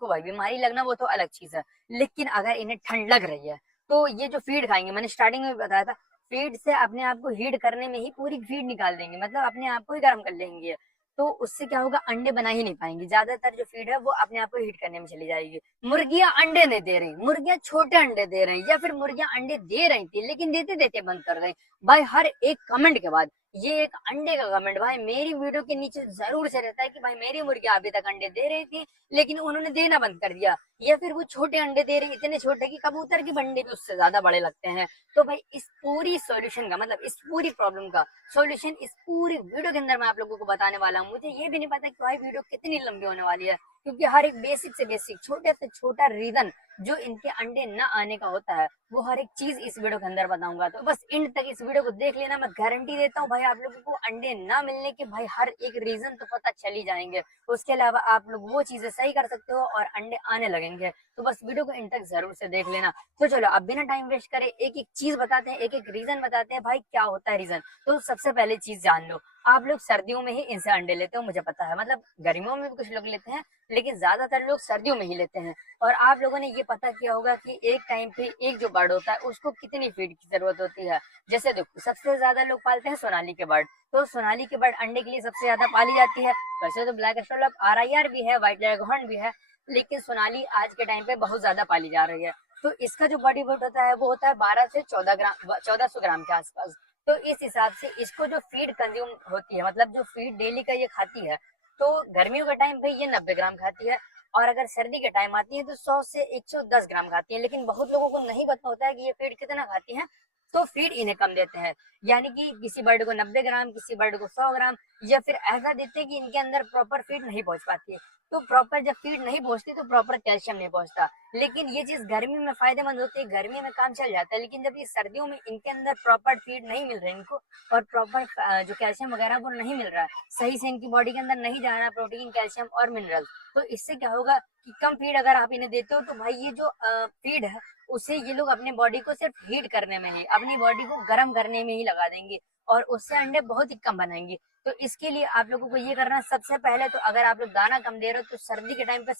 देखो भाई बीमारी लगना वो तो अलग चीज है, लेकिन अगर इन्हें ठंड लग रही है तो ये जो फीड खाएंगे, मैंने स्टार्टिंग में भी बताया था, फीड से अपने आप को हीट करने में ही पूरी फीड निकाल देंगे, मतलब अपने आप को ही गर्म कर लेंगे। तो उससे क्या होगा, अंडे बना ही नहीं पाएंगे, ज्यादातर जो फीड है वो अपने आप को हीट करने में चली जाएगी। मुर्गियां अंडे नहीं दे रही, मुर्गियां छोटे अंडे दे रही, या फिर मुर्गियां अंडे दे रही थी लेकिन देते देते बंद कर गई। भाई हर एक कमेंट के बाद ये एक अंडे का कमेंट भाई मेरी वीडियो के नीचे जरूर से रहता है कि भाई मेरी मुर्गियां अभी तक अंडे दे रही थी लेकिन उन्होंने देना बंद कर दिया, या फिर वो छोटे अंडे दे रहे, इतने छोटे कि कबूतर के अंडे भी उससे ज्यादा बड़े लगते हैं। तो भाई इस पूरी सॉल्यूशन का मतलब इस पूरी प्रॉब्लम का सॉल्यूशन इस पूरी वीडियो के अंदर मैं आप लोगों को बताने वाला हूँ। मुझे ये भी नहीं पता कि भाई वीडियो कितनी लंबी होने वाली है, क्योंकि हर एक बेसिक से बेसिक छोटे से छोटा रीजन जो इनके अंडे न आने का होता है वो हर एक चीज इस वीडियो के अंदर बताऊंगा। तो बस एंड तक इस वीडियो को देख लेना, मैं गारंटी देता हूँ भाई आप लोगों को अंडे ना मिलने के भाई हर एक रीजन तो पता चल ही जाएंगे। उसके अलावा आप लोग वो चीजें सही कर सकते हो और अंडे आने लगेंगे। तो बस वीडियो को एंड तक जरूर से देख लेना। तो चलो अब बिना टाइम वेस्ट करे एक एक चीज बताते हैं, एक एक रीजन बताते हैं भाई क्या होता है रीजन। तो सबसे पहले चीज जान लो, आप लोग सर्दियों में ही इनसे अंडे लेते हो मुझे पता है, मतलब गर्मियों में भी कुछ लोग लेते हैं लेकिन ज्यादातर लोग सर्दियों में ही लेते हैं। और आप लोगों ने ये पता किया होगा कि एक टाइम पे एक जो बर्ड होता है उसको कितनी फीड की जरूरत होती है। जैसे देखो सबसे ज्यादा लोग पालते हैं सोनाली के बर्ड, तो सोनाली के बर्ड अंडे के लिए सबसे ज्यादा पाली जाती है। वैसे तो ब्लैक एस्ट्रोलैप RIR भी है, व्हाइट लेगहॉर्न भी है, लेकिन सोनाली आज के टाइम पे बहुत ज्यादा पाली जा रही है। तो इसका जो बॉडी वेट होता है वो होता है 12 से 14 ग्राम, 1400 ग्राम के आसपास। तो इस हिसाब से इसको जो फीड कंज्यूम होती है, मतलब जो फीड डेली का ये खाती है, तो गर्मियों के टाइम पे ये 90 ग्राम खाती है, और अगर सर्दी के टाइम आती है तो 100 से 110 ग्राम खाती है। लेकिन बहुत लोगों को नहीं पता होता है कि ये फीड कितना खाती है, तो फीड इन्हें कम देते हैं, यानी कि किसी बर्ड को 90 ग्राम, किसी बर्ड को 100 ग्राम, या फिर ऐसा देते हैं कि इनके अंदर प्रॉपर फीड नहीं पहुंच पाती है। तो प्रॉपर जब फीड नहीं पहुंचती तो प्रॉपर कैल्शियम नहीं पहुंचता। लेकिन ये चीज गर्मी में फायदेमंद होती है, गर्मी में काम चल जाता है, लेकिन जब ये सर्दियों में इनके अंदर प्रॉपर फीड नहीं मिल रही इनको, और प्रॉपर जो कैल्शियम वगैरह वो नहीं मिल रहा है, सही से इनकी बॉडी के अंदर नहीं जा रहा है प्रोटीन कैल्शियम और मिनरल, तो इससे क्या होगा कि कम फीड अगर आप इन्हें देते हो तो भाई ये जो फीड है उसे ये लोग अपने बॉडी को सिर्फ हीट करने में ही, अपनी बॉडी को गर्म करने में ही लगा देंगे, और उससे अंडे बहुत ही कम बनाएंगे। तो इसके लिए आप लोगों को ये करना है, सबसे पहले तो अगर आप लोग दाना कम दे रहे हो तो सर्दी के टाइम पे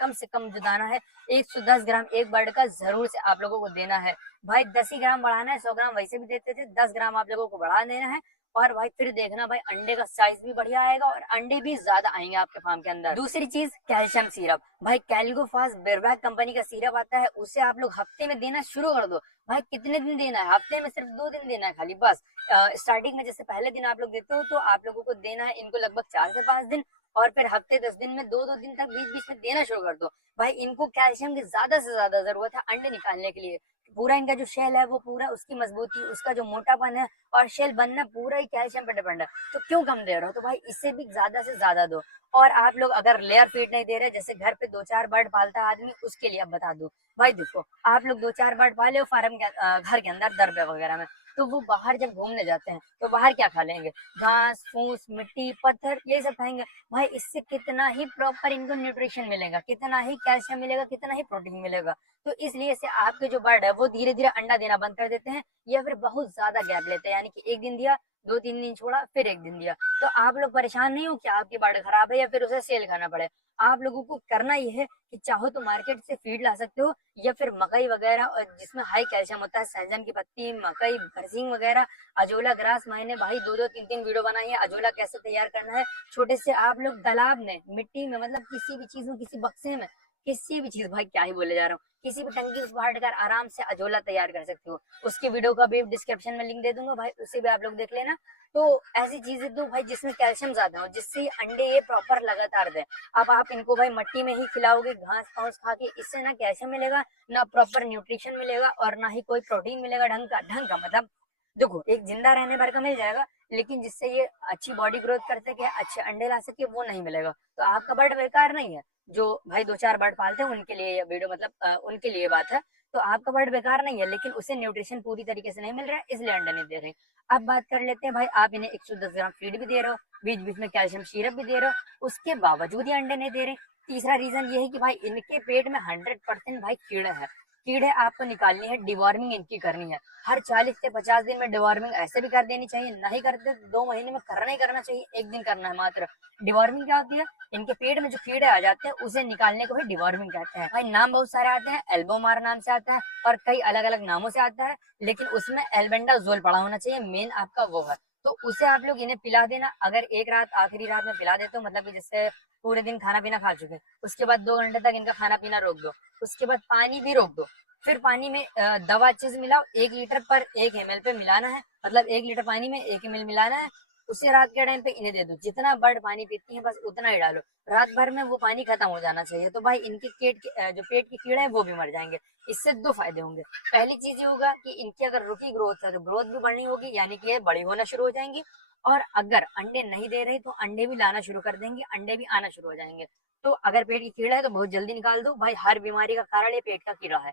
कम से कम जो दाना है 110 ग्राम एक बर्ड का जरूर से आप लोगों को देना है। भाई 10 ही ग्राम बढ़ाना है, 100 ग्राम वैसे भी देते थे, 10 ग्राम आप लोगों को बढ़ा देना है। और भाई फिर देखना भाई अंडे का साइज भी बढ़िया आएगा और अंडे भी ज्यादा आएंगे आपके फार्म के अंदर। दूसरी चीज कैल्शियम सिरप, भाई कैल्गोफास बेरवैक कंपनी का सिरप आता है, उसे आप लोग हफ्ते में देना शुरू कर दो। भाई कितने दिन देना है, हफ्ते में सिर्फ 2 दिन देना है खाली बस। स्टार्टिंग में जैसे पहले दिन आप लोग देते हो तो आप लोगों को देना है इनको लगभग 4 से 5 दिन, और फिर हफ्ते 10 दिन में 2-2 दिन तक बीच बीच में देना शुरू कर दो। भाई इनको कैल्शियम की ज्यादा से ज्यादा जरूरत है अंडे निकालने के लिए। पूरा इनका जो शेल है वो पूरा उसकी मजबूती, उसका जो मोटापन है और शेल बनना पूरा ही कैल्शियम पे डिपेंड है। तो क्यों कम दे रहे हो, तो भाई इससे भी ज्यादा से ज्यादा दो। और आप लोग अगर लेयर फीड नहीं दे रहे, जैसे घर पे 2-4 बर्ड पालता है आदमी, उसके लिए अब बता दो। भाई देखो आप लोग 2-4 बर्ड पाले हो फार्म के घर के अंदर दरबे वगैरह में, तो वो बाहर जब घूमने जाते हैं तो बाहर क्या खा लेंगे, घास फूस मिट्टी पत्थर ये सब खाएंगे। भाई इससे कितना ही प्रॉपर इनको न्यूट्रिशन मिलेगा, कितना ही कैल्शियम मिलेगा, कितना ही प्रोटीन मिलेगा। तो इसलिए से आपके जो बर्ड है वो धीरे धीरे अंडा देना बंद कर देते हैं, या फिर बहुत ज्यादा गैप लेते हैं, यानी कि एक दिन दिया, 2-3 दिन छोड़ा, फिर एक दिन दिया। तो आप लोग परेशान नहीं हो कि आपकी बर्ड खराब है या फिर उसे सेल खाना पड़े। आप लोगों को करना यह है कि चाहो तो मार्केट से फीड ला सकते हो, या फिर मकई वगैरह और जिसमें हाई कैल्शियम होता है, सहजन की पत्ती, मकई, बरसिंग वगैरह, अजोला ग्रास। मैंने भाई 2-2 3-3 वीडियो बनाई है अजोला कैसे तैयार करना है। छोटे से आप लोग तालाब में, मिट्टी में, मतलब किसी भी चीज में, किसी बक्से में, किसी भी चीज, भाई क्या ही बोले जा रहा हूँ, किसी भी टंकी उसको हटकर आराम से अजोला तैयार कर सकते हो। उसकी वीडियो का भी डिस्क्रिप्शन में लिंक दे दूंगा भाई, उसे भी आप लोग देख लेना। तो ऐसी चीजें दो भाई जिसमें कैल्शियम ज्यादा हो, जिससे अंडे ये प्रॉपर लगातार दे। अब आप इनको भाई मट्टी में ही खिलाओगे घास फूस खा के, इससे ना कैल्शियम मिलेगा, ना प्रॉपर न्यूट्रिशन मिलेगा, और ना ही कोई प्रोटीन मिलेगा ढंग का मतलब देखो एक जिंदा रहने भर का मिल जाएगा, लेकिन जिससे ये अच्छी बॉडी ग्रोथ कर सके, अच्छे अंडे ला सके, वो नहीं मिलेगा। तो आपका बर्ड बेकार नहीं है। जो भाई 2-4 बर्ड पालते हैं उनके लिए ये वीडियो, मतलब उनके लिए बात है। तो आपका बर्ड बेकार नहीं है, लेकिन उसे न्यूट्रिशन पूरी तरीके से नहीं मिल रहा है, इसलिए अंडे नहीं दे रहे। अब बात कर लेते हैं भाई, आप इन्हें 110 ग्राम फीड भी दे रहे हो, बीच बीच में कैल्शियम सिरप भी दे रहे हो, उसके बावजूद ही अंडे नहीं दे रहे। तीसरा रीजन ये है कि भाई इनके पेट में 100% भाई कीड़ा है। कीड़े आपको निकालनी है, डिवॉर्मिंग इनकी करनी है। हर 40 से 50 दिन में डिवॉर्मिंग ऐसे भी कर देनी चाहिए, नहीं करते 2 महीने में करना ही करना चाहिए, 1 दिन करना है मात्र। डिवॉर्मिंग क्या होती है? इनके पेट में जो कीड़े आ जाते हैं उसे निकालने को ही डिवॉर्मिंग कहते हैं। भाई नाम बहुत सारे आते हैं, एल्बोमार नाम से आता है और कई अलग अलग नामों से आता है, लेकिन उसमें एल्बेंडाजोल पड़ा होना चाहिए, मेन आपका वो है। तो उसे आप लोग इन्हें पिला देना। अगर एक रात आखिरी रात में पिला देते हो, मतलब कि जिससे पूरे दिन खाना पीना खा चुके, उसके बाद 2 घंटे तक इनका खाना पीना रोक दो, उसके बाद पानी भी रोक दो। फिर पानी में दवा अच्छे से मिलाओ, 1 लीटर पर 1 ml पे मिलाना है, मतलब 1 लीटर पानी में 1 ml मिलाना है। उसे रात के टाइम पे इन्हें दे दो, जितना बर्ड पानी पीती है बस उतना ही डालो, रात भर में वो पानी खत्म हो जाना चाहिए। तो भाई इनके जो पेट के कीड़े हैं वो भी मर जाएंगे। इससे 2 फायदे होंगे। पहली चीज ये होगा कि इनकी अगर रुकी ग्रोथ है तो ग्रोथ भी बढ़नी होगी, यानी कि ये बड़ी होना शुरू हो जाएंगी। और अगर अंडे नहीं दे रही तो अंडे भी लाना शुरू कर देंगे, अंडे भी आना शुरू हो जाएंगे। तो अगर पेट की कीड़ा है तो बहुत जल्दी निकाल दो भाई, हर बीमारी का कारण ये पेट का कीड़ा है।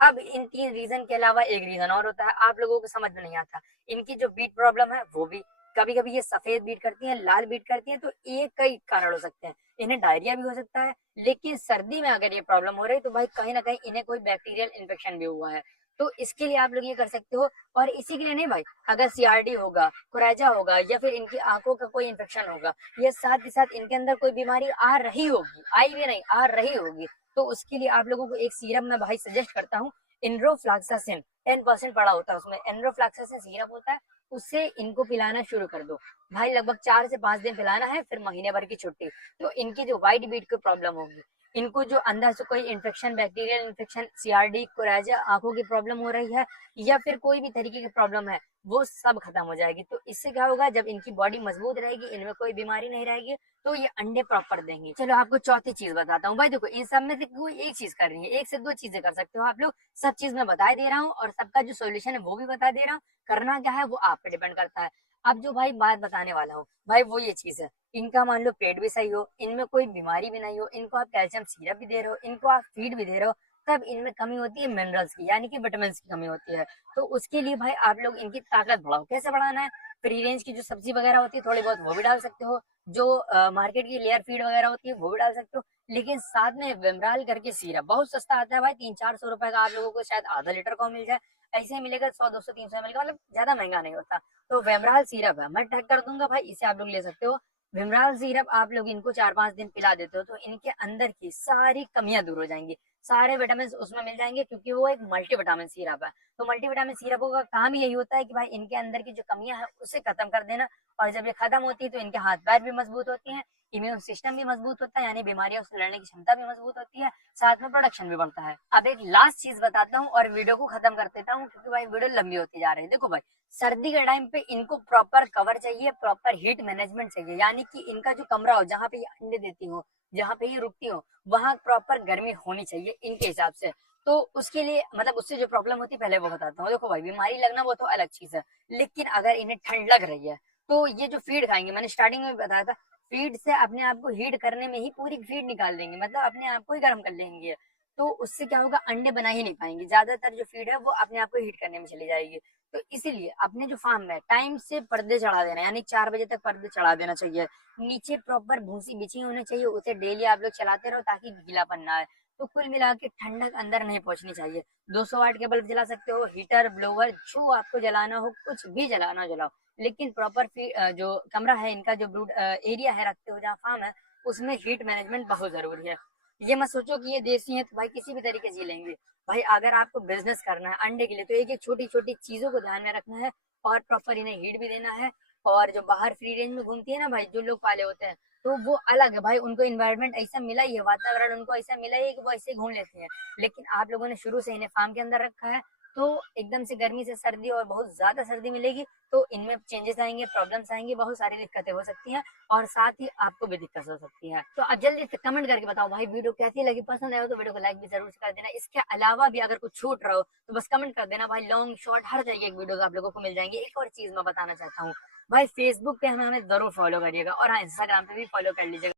अब इन 3 रीजन के अलावा एक रीजन और होता है, आप लोगों को समझ में नहीं आता। इनकी जो बीट प्रॉब्लम है वो भी, कभी कभी ये सफेद बीट करती है, लाल बीट करती है, तो ये कई कारण हो सकते हैं। इन्हें डायरिया भी हो सकता है, लेकिन सर्दी में अगर ये प्रॉब्लम हो रही है तो भाई कहीं ना कहीं इन्हें कोई बैक्टीरियल इन्फेक्शन भी हुआ है। तो इसके लिए आप लोग ये कर सकते हो। और इसी के लिए नहीं भाई, अगर सीआरडी होगा, कोरेजा होगा, या फिर इनकी आंखों का कोई इन्फेक्शन होगा, या साथ ही साथ इनके अंदर कोई बीमारी आ रही होगी, आई भी नहीं आ रही होगी, तो उसके लिए आप लोगों को एक सीरम मैं भाई सजेस्ट करता हूँ, एनरोफ्लॉक्सासिन। 10% पड़ा होता है उसमें, एनरोफ्लॉक्सासिन सीरप होता है, उससे इनको पिलाना शुरू कर दो भाई। लगभग 4 से 5 दिन पिलाना है, फिर महीने भर की छुट्टी। तो इनकी जो वाइट बीट की प्रॉब्लम होगी, इनको जो अंदर से कोई इन्फेक्शन, बैक्टीरियल इन्फेक्शन, सीआरडी, कोरेजा, आंखों की प्रॉब्लम हो रही है, या फिर कोई भी तरीके की प्रॉब्लम है, वो सब खत्म हो जाएगी। तो इससे क्या होगा, जब इनकी बॉडी मजबूत रहेगी, इनमें कोई बीमारी नहीं रहेगी, तो ये अंडे प्रॉपर देंगी। चलो आपको चौथी चीज बताता हूँ भाई। देखो इन सब में से कोई एक चीज कर रही है, 1 से 2 चीजें कर सकते हो आप लोग। सब चीज मैं बता दे रहा हूँ और सबका जो सोल्यूशन है वो भी बता दे रहा हूँ। करना क्या है वो आप पे डिपेंड करता है। अब जो भाई बात बताने वाला हूँ भाई, वो ये चीज है, इनका मान लो पेट भी सही हो, इनमें कोई बीमारी भी नहीं हो, इनको आप कैल्शियम सीरप भी दे रहे हो, इनको आप फीड भी दे रहे हो, तब इनमें कमी होती है मिनरल्स की, यानी कि विटामिन की कमी होती है। तो उसके लिए भाई आप लोग इनकी ताकत बढ़ाओ। कैसे बढ़ाना है? फ्री रेंज की जो सब्जी वगैरह होती है थोड़ी बहुत वो भी डाल सकते हो, जो मार्केट की लेयर फीड वगैरह होती है वो भी डाल सकते हो, लेकिन साथ में विमराल करके सीरप बहुत सस्ता आता है भाई, 300-400 रुपए का आप लोगों को शायद आधा लीटर का मिल जाए, ऐसे ही मिलेगा 100-200-300 ml का, मतलब ज्यादा महंगा नहीं होता। तो विमराल सीरप है, मैं टैग कर दूंगा भाई, इसे आप लोग ले सकते हो। विमराल सीरप आप लोग इनको 4-5 दिन पिला देते हो तो इनके अंदर की सारी कमियां दूर हो जाएंगी, सारे विटामिन उसमें मिल जाएंगे, क्योंकि वो एक मल्टीविटामिन सीरप है। तो मल्टीविटामिन सीरपों का काम यही होता है कि भाई इनके अंदर की जो कमियां हैं उसे खत्म कर देना। और जब ये खत्म होती है तो इनके हाथ पैर भी मजबूत होते हैं, इम्यून सिस्टम भी मजबूत होता है, यानी बीमारियों से लड़ने की क्षमता भी मजबूत होती है, साथ में प्रोडक्शन भी बढ़ता है। अब एक लास्ट चीज बताता हूँ और वीडियो को खत्म कर देता हूँ, क्योंकि भाई वीडियो लंबी होती जा रही है। देखो भाई, सर्दी के टाइम पे इनको प्रॉपर कवर चाहिए, प्रॉपर हीट मैनेजमेंट चाहिए, यानी कि इनका जो कमरा हो, जहाँ पे ये अंडे देती हो, जहाँ पे ये रुकती हो, वहां प्रॉपर गर्मी होनी चाहिए इनके हिसाब से। तो उसके लिए मतलब उससे जो प्रॉब्लम होती है पहले वो बताता हूँ। देखो भाई, बीमारी लगना वो तो अलग चीज है, लेकिन अगर इन्हें ठंड लग रही है तो ये जो फीड खाएंगे, मैंने स्टार्टिंग में बताया था, फीड से अपने आप को हीट करने में ही पूरी फीड निकाल देंगे, मतलब अपने आप को ही गर्म कर लेंगे। तो उससे क्या होगा, अंडे बना ही नहीं पाएंगे, ज्यादातर जो फीड है वो अपने आप को हीट करने में चली जाएगी। तो इसीलिए अपने जो फार्म में टाइम से पर्दे चढ़ा देना, यानी 4 बजे तक पर्दे चढ़ा देना चाहिए। नीचे प्रॉपर भूसी बिछी होनी चाहिए, उसे डेली आप लोग चलाते रहो ताकि गीलापन ना आए। तो कुल मिला के ठंडक अंदर नहीं पहुंचनी चाहिए। 200 वाट के बल्ब जला सकते हो, हीटर, ब्लोवर, जो आपको जलाना हो, कुछ भी जलाना जलाओ, लेकिन प्रॉपर जो कमरा है इनका, जो ब्रूड एरिया है रखते हो जहाँ फार्म है, उसमें हीट मैनेजमेंट बहुत जरूरी है। ये मत सोचो कि ये देसी है तो भाई किसी भी तरीके जी लेंगे। भाई अगर आपको बिजनेस करना है अंडे के लिए, तो एक एक छोटी छोटी चीजों को ध्यान में रखना है, और प्रॉपर इन्हें हीट भी देना है। और जो बाहर फ्री रेंज में घूमती है ना भाई, जो लोग पाले होते हैं, तो वो अलग है भाई, उनको इन्वायरमेंट ऐसा मिला ही है, वातावरण उनको ऐसा मिला ही है कि वो ऐसे घूम लेते हैं। लेकिन आप लोगों ने शुरू से इन्हें फार्म के अंदर रखा है, तो एकदम से गर्मी से सर्दी और बहुत ज्यादा सर्दी मिलेगी, तो इनमें चेंजेस आएंगे, प्रॉब्लम्स आएंगी, बहुत सारी दिक्कतें हो सकती हैं, और साथ ही आपको भी दिक्कत हो सकती है। तो अब जल्दी से कमेंट करके बताओ भाई, वीडियो कैसी लगी, पसंद आया हो तो वीडियो को लाइक भी जरूर कर देना। इसके अलावा भी अगर कुछ छूट रहा हो तो बस कमेंट कर देना भाई, लॉन्ग शॉर्ट हर तरीके की वीडियोस आप लोगों को मिल जाएंगी। एक और चीज मैं बताना चाहता हूँ भाई, फेसबुक पे हमें जरूर फॉलो करिएगा, और हाँ इंस्टाग्राम पे भी फॉलो कर लीजिएगा।